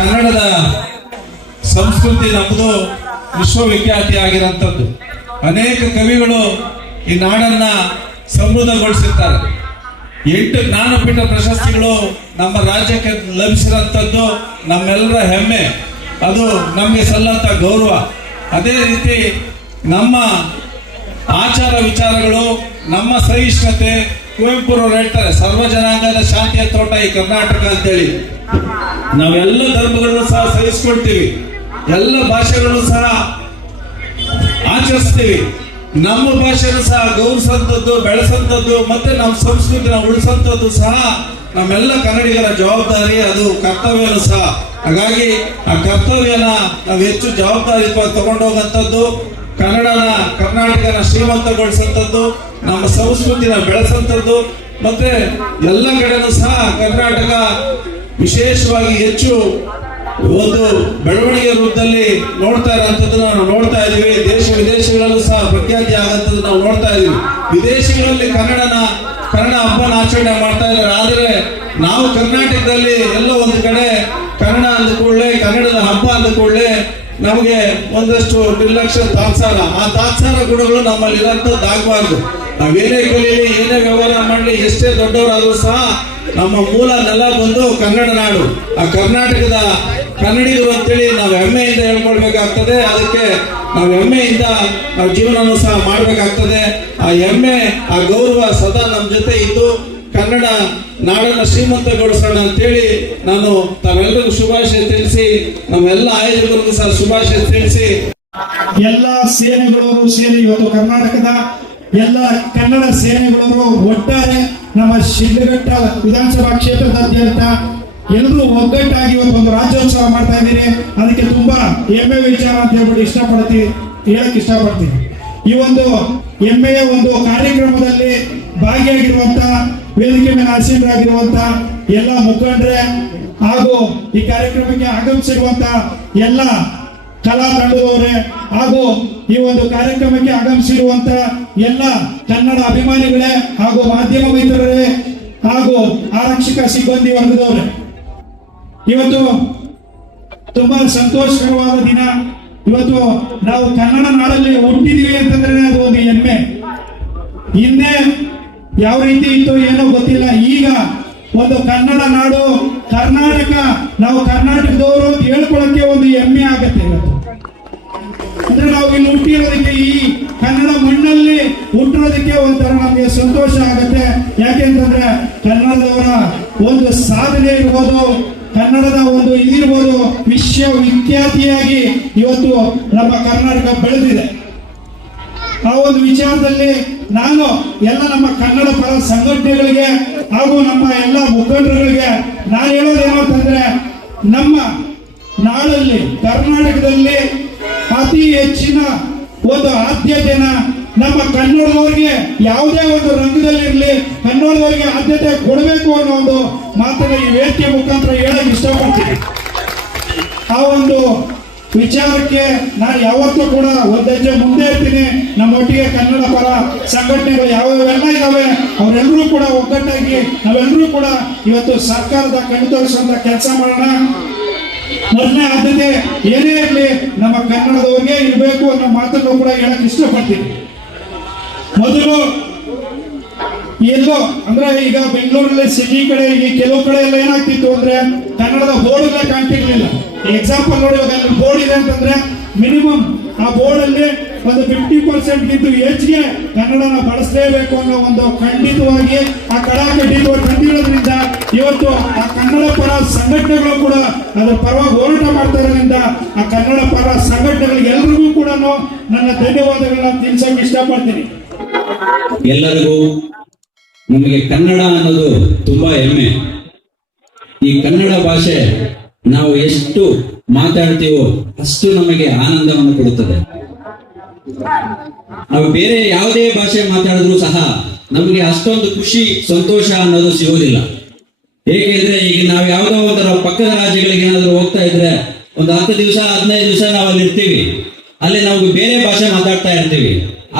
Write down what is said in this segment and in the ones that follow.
ಕನ್ನಡದ ಸಂಸ್ಕೃತಿ ನಮ್ಮದು ವಿಶ್ವವಿಖ್ಯಾತಿ ಆಗಿರೋಂಥದ್ದು. ಅನೇಕ ಕವಿಗಳು ಈ ನಾಡನ್ನ ಸಮೃದ್ಧಗೊಳಿಸಿರ್ತಾರೆ. 8 ಜ್ಞಾನಪೀಠ ಪ್ರಶಸ್ತಿಗಳು ನಮ್ಮ ರಾಜ್ಯಕ್ಕೆ ಲಭಿಸಿರೋಂಥದ್ದು ನಮ್ಮೆಲ್ಲರ ಹೆಮ್ಮೆ, ಅದು ನಮಗೆ ಸಲ್ಲಂತ ಗೌರವ. ಅದೇ ರೀತಿ ನಮ್ಮ ಆಚಾರ ವಿಚಾರಗಳು, ನಮ್ಮ ಸಹಿಷ್ಣುತೆ, ಕುವೆಂಪುರವರು ಹೇಳ್ತಾರೆ ಸರ್ವ ಜನಾಂಗದ ಶಾಂತಿಯ ತೋಟ ಈ ಕರ್ನಾಟಕ ಅಂತೇಳಿ. ನಾವೆಲ್ಲ ಧರ್ಮಗಳನ್ನು ಸಹ ಸಹಿಸ್ಕೊಳ್ತೀವಿ, ಎಲ್ಲ ಭಾಷೆಗಳನ್ನು ಸಹ ಆಚರಿಸ್ತೀವಿ. ನಮ್ಮ ಭಾಷೆಯನ್ನು ಸಹ ಗೌರವಿಸಂಥದ್ದು, ಬೆಳೆಸಂಥದ್ದು, ಮತ್ತೆ ನಮ್ಮ ಸಂಸ್ಕೃತಿನ ಉಳಿಸಂಥದ್ದು ಸಹ ನಮ್ಮೆಲ್ಲ ಕನ್ನಡಿಗರ ಜವಾಬ್ದಾರಿ, ಅದು ಕರ್ತವ್ಯನೂ ಸಹ. ಹಾಗಾಗಿ ಆ ಕರ್ತವ್ಯನ ನಾವು ಹೆಚ್ಚು ಜವಾಬ್ದಾರಿಯುತವಾಗಿ ತಗೊಂಡೋಗಂಥದ್ದು, ಕರ್ನಾಟಕನ ಶ್ರೀಮಂತಗೊಳಿಸಂಥದ್ದು, ನಮ್ಮ ಸಂಸ್ಕೃತಿನ ಬೆಳೆಸಂಥದ್ದು, ಮತ್ತೆ ಎಲ್ಲ ಕಡೆನೂ ಸಹ ಕರ್ನಾಟಕ ವಿಶೇಷವಾಗಿ ಹೆಚ್ಚು ಒಂದು ಬೆಳವಣಿಗೆ ರೂಪದಲ್ಲಿ ನೋಡ್ತಾ ಇರೋಂಥದ್ದು ನಾವು ನೋಡ್ತಾ ಇದೀವಿ. ದೇಶ ವಿದೇಶಗಳಲ್ಲೂ ಸಹ ಪ್ರಖ್ಯಾತಿ ಆಗಂಥದ್ದು ನಾವು ನೋಡ್ತಾ ಇದೀವಿ. ವಿದೇಶಗಳಲ್ಲಿ ಕನ್ನಡ ಹಬ್ಬನ ಆಚರಣೆ ಮಾಡ್ತಾ ಇದ್ದಾರೆ. ಆದರೆ ನಾವು ಕರ್ನಾಟಕದಲ್ಲಿ ಎಲ್ಲೋ ಒಂದು ಕಡೆ ಕನ್ನಡ ಅಂದ ಕೂಡಲೇ, ಕನ್ನಡದ ಹಬ್ಬ ಅಂದ ಕೂಡಲೇ ನಮಗೆ ಒಂದಷ್ಟು ನಿರ್ಲಕ್ಷ್ಯ, ತಾತ್ಸಾರ, ಆ ತಾತ್ಸಾರ ಗುಣಗಳು ನಮ್ಮಲ್ಲಿ ಇರೋಂಥದ್ದು ಆಗಬಾರ್ದು. ನಾವೇನೇ ಕಲೀಲಿ, ಏನೇ ವ್ಯವಹಾರ ಮಾಡಲಿ, ಎಷ್ಟೇ ದೊಡ್ಡವರಾದರೂ ಸಹ ನಮ್ಮ ಮೂಲ ನೆಲ ಬಂದು ಕನ್ನಡ ನಾಡು. ಆ ಕರ್ನಾಟಕದ ಕನ್ನಡಿಗರು ಅಂತೇಳಿ ನಾವು ಹೆಮ್ಮೆಯಿಂದ ಹೇಳ್ಕೊಳ್ಬೇಕಾಗ್ತದೆ. ಅದಕ್ಕೆ ನಾವು ಹೆಮ್ಮೆಯಿಂದ ನಾವು ಜೀವನನೂ ಸಹ ಮಾಡಬೇಕಾಗ್ತದೆ. ಆ ಹೆಮ್ಮೆ, ಆ ಗೌರವ ಸದಾ ನಮ್ಮ ಜೊತೆ ಇದ್ದು ಕನ್ನಡ ನಾಡನ್ನ ಶ್ರೀಮಂತಗೊಳಿಸೋಣ ಅಂತೇಳಿ ನಾನು ತಾವೆಲ್ಲರಿಗೂ ಶುಭಾಶಯ ತಿಳಿಸಿ, ನಮ್ಮೆಲ್ಲ ಆಯೋಜಕರಿಗೂ ಸಹ ಶುಭಾಶಯ ತಿಳಿಸಿ, ಎಲ್ಲ ಸೇನೆಗಳವರು ಸೇರಿ ಇವತ್ತು ಕರ್ನಾಟಕದ ಎಲ್ಲ ಕನ್ನಡ ಸೇನೆಗಳವರು ಒಟ್ಟಾರೆ ನಮ್ಮ ಶಿಡ್ಲಘಟ್ಟ ವಿಧಾನಸಭಾ ಕ್ಷೇತ್ರದಾದ್ಯಂತ ಎಲ್ಲರೂ ಒಗ್ಗಟ್ಟಾಗಿ ಇವತ್ತು ಒಂದು ರಾಜ್ಯೋತ್ಸವ ಮಾಡ್ತಾ ಇದ್ದೀರಿ. ಅದಕ್ಕೆ ತುಂಬಾ ಹೆಮ್ಮೆ ವಿಚಾರ ಅಂತ ಹೇಳ್ಬಿಟ್ಟು ಹೇಳಕ್ ಇಷ್ಟಪಡ್ತೀನಿ. ಈ ಒಂದು ಹೆಮ್ಮೆಯ ಒಂದು ಕಾರ್ಯಕ್ರಮದಲ್ಲಿ ಭಾಗಿಯಾಗಿರುವಂತ, ವೇದಿಕೆ ಮೇಲೆ ಆಸೀನರಾಗಿರುವಂತ ಎಲ್ಲ ಮುಖಂಡರೇ ಹಾಗೂ ಈ ಕಾರ್ಯಕ್ರಮಕ್ಕೆ ಆಗಮಿಸಿರುವಂತ ಎಲ್ಲ ಕಲಾ ತಂಡದವರೇ ಹಾಗೂ ಈ ಒಂದು ಕಾರ್ಯಕ್ರಮಕ್ಕೆ ಆಗಮಿಸಿರುವಂತ ಎಲ್ಲ ಕನ್ನಡ ಅಭಿಮಾನಿಗಳೇ ಹಾಗೂ ಮಾಧ್ಯಮ ಮಿತ್ರರೇ ಹಾಗೂ ಆರಕ್ಷಕ ಸಿಬ್ಬಂದಿ ವರ್ಗದವರೇ, ಇವತ್ತು ತುಂಬಾ ಸಂತೋಷಕರವಾದ ದಿನ. ಇವತ್ತು ನಾವು ಕನ್ನಡ ನಾಡಲ್ಲಿ ಹುಟ್ಟಿದೀವಿ ಅಂತಂದ್ರೆ ಅದು ಒಂದು ಹೆಮ್ಮೆ. ಹಿಂದೆ ಯಾವ ರೀತಿ ಇತ್ತು ಏನೋ ಗೊತ್ತಿಲ್ಲ, ಈಗ ಒಂದು ಕನ್ನಡ ನಾಡು ಕರ್ನಾಟಕ, ನಾವು ಕರ್ನಾಟಕದವರು ಅಂತ ಹೇಳ್ಕೊಳಕ್ಕೆ ಒಂದು ಹೆಮ್ಮೆ ಆಗತ್ತೆ. ಇವತ್ತು ಅಂದ್ರೆ ನಾವು ಇಲ್ಲಿ ಹುಟ್ಟಿರೋದಕ್ಕೆ, ಈ ಕನ್ನಡ ಮಣ್ಣಲ್ಲಿ ಹುಟ್ಟಿರೋದಕ್ಕೆ ಒಂಥರ ನಮಗೆ ಸಂತೋಷ ಆಗತ್ತೆ. ಯಾಕೆಂತಂದ್ರೆ ಕನ್ನಡದವರ ಒಂದು ಸಾಧನೆ ಇರ್ಬೋದು, ಕನ್ನಡದ ಒಂದು ಇದಿರ್ಬೋದು, ವಿಶ್ವವಿಖ್ಯಾತಿಯಾಗಿ ಇವತ್ತು ನಮ್ಮ ಕರ್ನಾಟಕ ಬೆಳೆದಿದೆ. ಆ ಒಂದು ವಿಚಾರದಲ್ಲಿ ನಾನು ಎಲ್ಲ ನಮ್ಮ ಕನ್ನಡ ಪರ ಸಂಘಟನೆಗಳಿಗೆ ಹಾಗೂ ನಮ್ಮ ಎಲ್ಲ ಮುಖಂಡರುಗಳಿಗೆ ನಾನು ಹೇಳೋದೇನು ಅಂತಂದ್ರೆ, ನಮ್ಮ ನಾಡಲ್ಲಿ ಕರ್ನಾಟಕದಲ್ಲಿ ಅತಿ ಹೆಚ್ಚಿನ ಒಂದು ಆದ್ಯತೆನ ನಮ್ಮ ಕನ್ನಡದವರಿಗೆ ಯಾವುದೇ ಒಂದು ರಂಗದಲ್ಲಿರಲಿ ಕನ್ನಡದವರಿಗೆ ಆದ್ಯತೆ ಕೊಡಬೇಕು ಅನ್ನೋ ಒಂದು ಮಾತನ್ನ ಈ ವೇದಿಕೆ ಮುಖಾಂತರ ಹೇಳಕ್ ಇಷ್ಟಪಡ್ತೀನಿ. ಆ ಒಂದು ವಿಚಾರಕ್ಕೆ ನಾನು ಯಾವತ್ತೂ ಕೂಡ ಒಂದು ಹೆಜ್ಜೆ ಮುಂದೆ ಇರ್ತೀನಿ. ನಮ್ಮೊಟ್ಟಿಗೆ ಕನ್ನಡ ಪರ ಸಂಘಟನೆಗಳು ಯಾವ್ಯಾವೆಲ್ಲ ಇದಾವೆ ಅವರೆಲ್ಲರೂ ಕೂಡ ಒಗ್ಗಟ್ಟಾಗಿ ನಾವೆಲ್ಲರೂ ಕೂಡ ಇವತ್ತು ಸರ್ಕಾರದ ಕಣ್ಣು ತೋರಿಸುವಂತ ಕೆಲಸ ಮಾಡೋಣ. ಮೊದಲನೇ ಆದ್ಯತೆ ಏನೇ ಇರಲಿ ನಮ್ಮ ಕನ್ನಡದವರಿಗೆ ಇರಬೇಕು ಅನ್ನೋ ಮಾತನ್ನು ಕೂಡ ಹೇಳಕ್ ಇಷ್ಟಪಡ್ತೀನಿ. ಮೊದಲು ಎಲ್ಲೋ ಅಂದ್ರೆ ಈಗ ಬೆಂಗಳೂರಲ್ಲಿ ಸಿಟಿ ಕಡೆ, ಈಗ ಕೆಲವು ಕಡೆ ಎಲ್ಲ ಏನಾಗ್ತಿತ್ತು ಅಂದ್ರೆ ಕನ್ನಡದ ಬೋರ್ಡ್ಗಳೇ ಕಾಣ್ತಿರ್ಲಿಲ್ಲ. ಎಕ್ಸಾಂಪಲ್ ನೋಡಿ, ಇವಾಗ ಅಲ್ಲಿ ಬೋರ್ಡ್ ಇದೆ ಅಂತಂದ್ರೆ ಮಿನಿಮಮ್ ಆ ಬೋರ್ಡ್ ಅಲ್ಲಿ ಒಂದು 50% ಗಿಂತ ಹೆಚ್ಚಿಗೆ ಕನ್ನಡನ ಬಳಸಲೇಬೇಕು ಅನ್ನೋ ಒಂದು ಖಂಡಿತವಾಗಿ ಆ ಕಡಾಖಂಡಿತ ತಂದಿರೋದ್ರಿಂದ ಇವತ್ತು ಆ ಕನ್ನಡ ಪರ ಸಂಘಟನೆಗಳು ಕೂಡ ಅದರ ಪರವಾಗಿ ಹೋರಾಟ ಮಾಡ್ತಾ ಇರೋದ್ರಿಂದ ಆ ಕನ್ನಡ ಪರ ಸಂಘಟನೆಗಳಿಗೆ ಎಲ್ರಿಗೂ ಕೂಡ ನನ್ನ ಧನ್ಯವಾದಗಳನ್ನ ತಿಳಿಸೋಕೆ ಇಷ್ಟಪಡ್ತೀನಿ. ಎಲ್ಲರಿಗೂ ನಮಗೆ ಕನ್ನಡ ಅನ್ನೋದು ತುಂಬಾ ಹೆಮ್ಮೆ. ಈ ಕನ್ನಡ ಭಾಷೆ ನಾವು ಎಷ್ಟು ಮಾತಾಡ್ತೀವೋ ಅಷ್ಟು ನಮಗೆ ಆನಂದವನ್ನು ಕೊಡುತ್ತದೆ. ನಾವು ಬೇರೆ ಯಾವುದೇ ಭಾಷೆ ಮಾತಾಡಿದ್ರು ಸಹ ನಮಗೆ ಅಷ್ಟೊಂದು ಖುಷಿ, ಸಂತೋಷ ಅನ್ನೋದು ಸಿಗೋದಿಲ್ಲ. ಏಕೆಂದ್ರೆ ಈಗ ನಾವು ಯಾವುದೋ ಒಂಥರ ಪಕ್ಕದ ರಾಜ್ಯಗಳಿಗೆ ಏನಾದ್ರು ಹೋಗ್ತಾ ಇದ್ರೆ ಒಂದು 10 ದಿವಸ 15 ದಿವಸ ನಾವು ಅಲ್ಲಿ ಇರ್ತೀವಿ, ಅಲ್ಲಿ ನಾವು ಬೇರೆ ಭಾಷೆ ಮಾತಾಡ್ತಾ ಇರ್ತೀವಿ,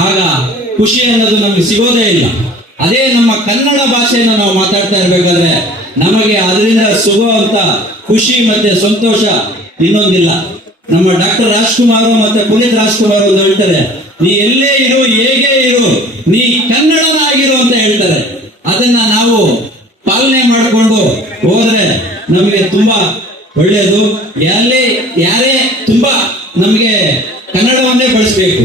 ಆಗ ಖುಷಿ ಅನ್ನೋದು ನಮ್ಗೆ ಸಿಗೋದೇ ಇಲ್ಲ. ಅದೇ ನಮ್ಮ ಕನ್ನಡ ಭಾಷೆಯನ್ನು ನಾವು ಮಾತಾಡ್ತಾ ಇರ್ಬೇಕಾದ್ರೆ ನಮಗೆ ಅದರಿಂದ ಸಿಗುವಂತ ಖುಷಿ ಮತ್ತೆ ಸಂತೋಷ ಇನ್ನೊಂದಿಲ್ಲ. ನಮ್ಮ ಡಾಕ್ಟರ್ ರಾಜ್ಕುಮಾರ್ ಮತ್ತೆ ಪುನೀತ್ ರಾಜ್ಕುಮಾರ್ ಒಂದು ಹೇಳ್ತಾರೆ, ನೀ ಎಲ್ಲೇ ಇರು ಹೇಗೆ ಇರು ನೀ ಕನ್ನಡನಾಗಿರು ಅಂತ ಹೇಳ್ತಾರೆ. ಅದನ್ನ ನಾವು ಪಾಲನೆ ಮಾಡಿಕೊಂಡು ಹೋದ್ರೆ ನಮಗೆ ತುಂಬಾ ಒಳ್ಳೆಯದು. ಯಾರೇ ತುಂಬಾ ನಮಗೆ ಕನ್ನಡವನ್ನೇ ಬಳಸಬೇಕು.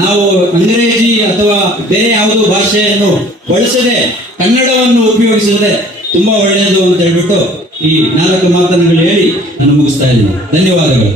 ನಾವು ಅಂಗ್ರೇಜಿ ಅಥವಾ ಬೇರೆ ಯಾವುದೋ ಭಾಷೆಯನ್ನು ಬಳಸದೆ ಕನ್ನಡವನ್ನು ಉಪಯೋಗಿಸಿದ್ರೆ ತುಂಬಾ ಒಳ್ಳೆಯದು ಅಂತ ಹೇಳ್ಬಿಟ್ಟು ಈ 4 ಮಾತನ್ನು ಹೇಳಿ ನಾನು ಮುಗಿಸ್ತಾ ಇದ್ದೀನಿ. ಧನ್ಯವಾದಗಳು.